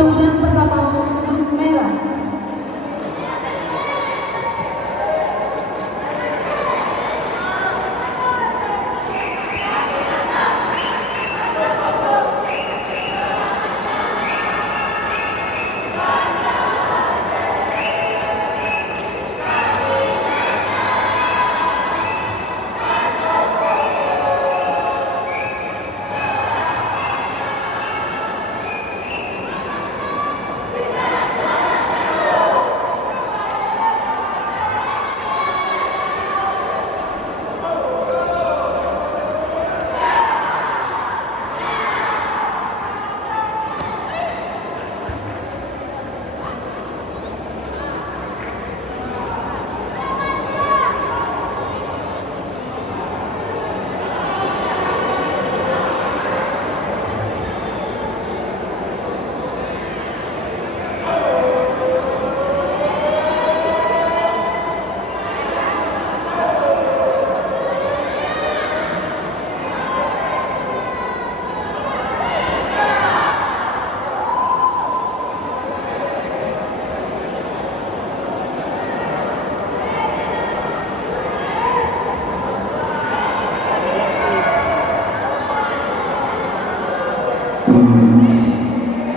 Kemudian pertama untuk sudut merah.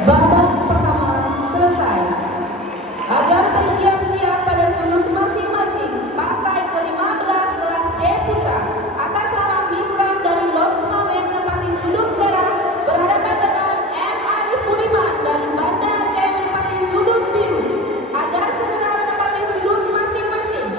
Babak pertama selesai. Agar bersiap-siap pada sudut masing-masing, partai ke-15 kelas D Putra atas nama Misran dari Losmawe menempati sudut merah berhadapan dengan M. Arif Budiman dari Banda Aceh menempati sudut biru. Agar segera menempati sudut masing-masing.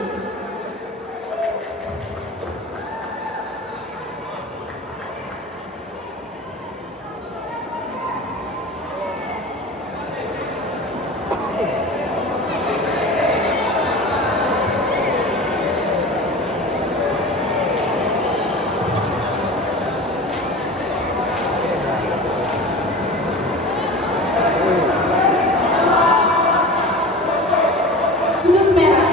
Sudut merah,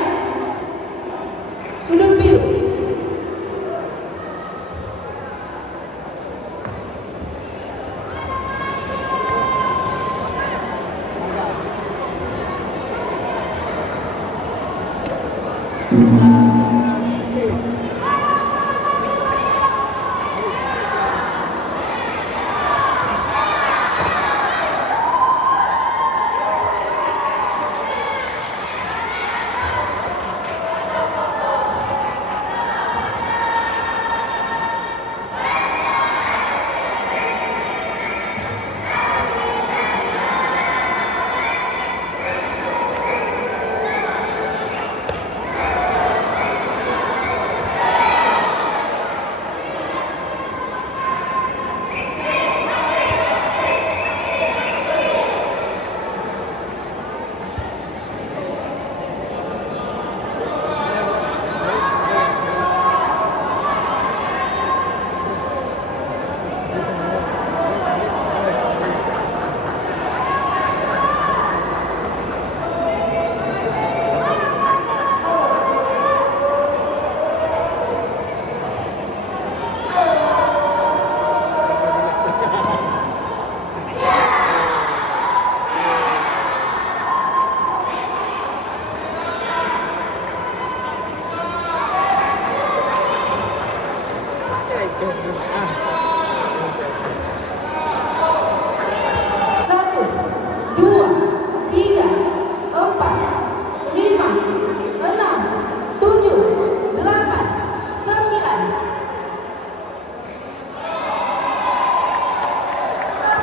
sudut biru. Satu, dua, tiga, empat, lima, enam, tujuh, delapan, sembilan,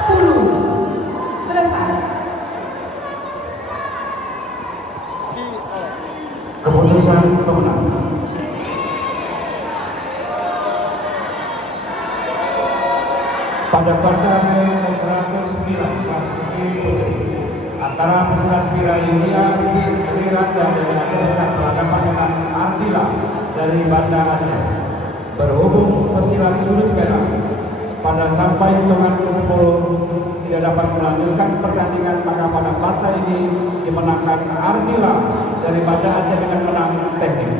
10. Selesai. Keputusan pemenang. Pada partai ke-109 kelas D Putri antara pesilat Mira Yulia Riranda dari Aceh Besar berhadapan dengan Ardila dari Banda Aceh. Berhubung pesilat sudut merah pada sampai hitungan ke-10 tidak dapat melanjutkan pertandingan, maka pada partai ini dimenangkan Ardila dari Banda Aceh dengan menang teknik.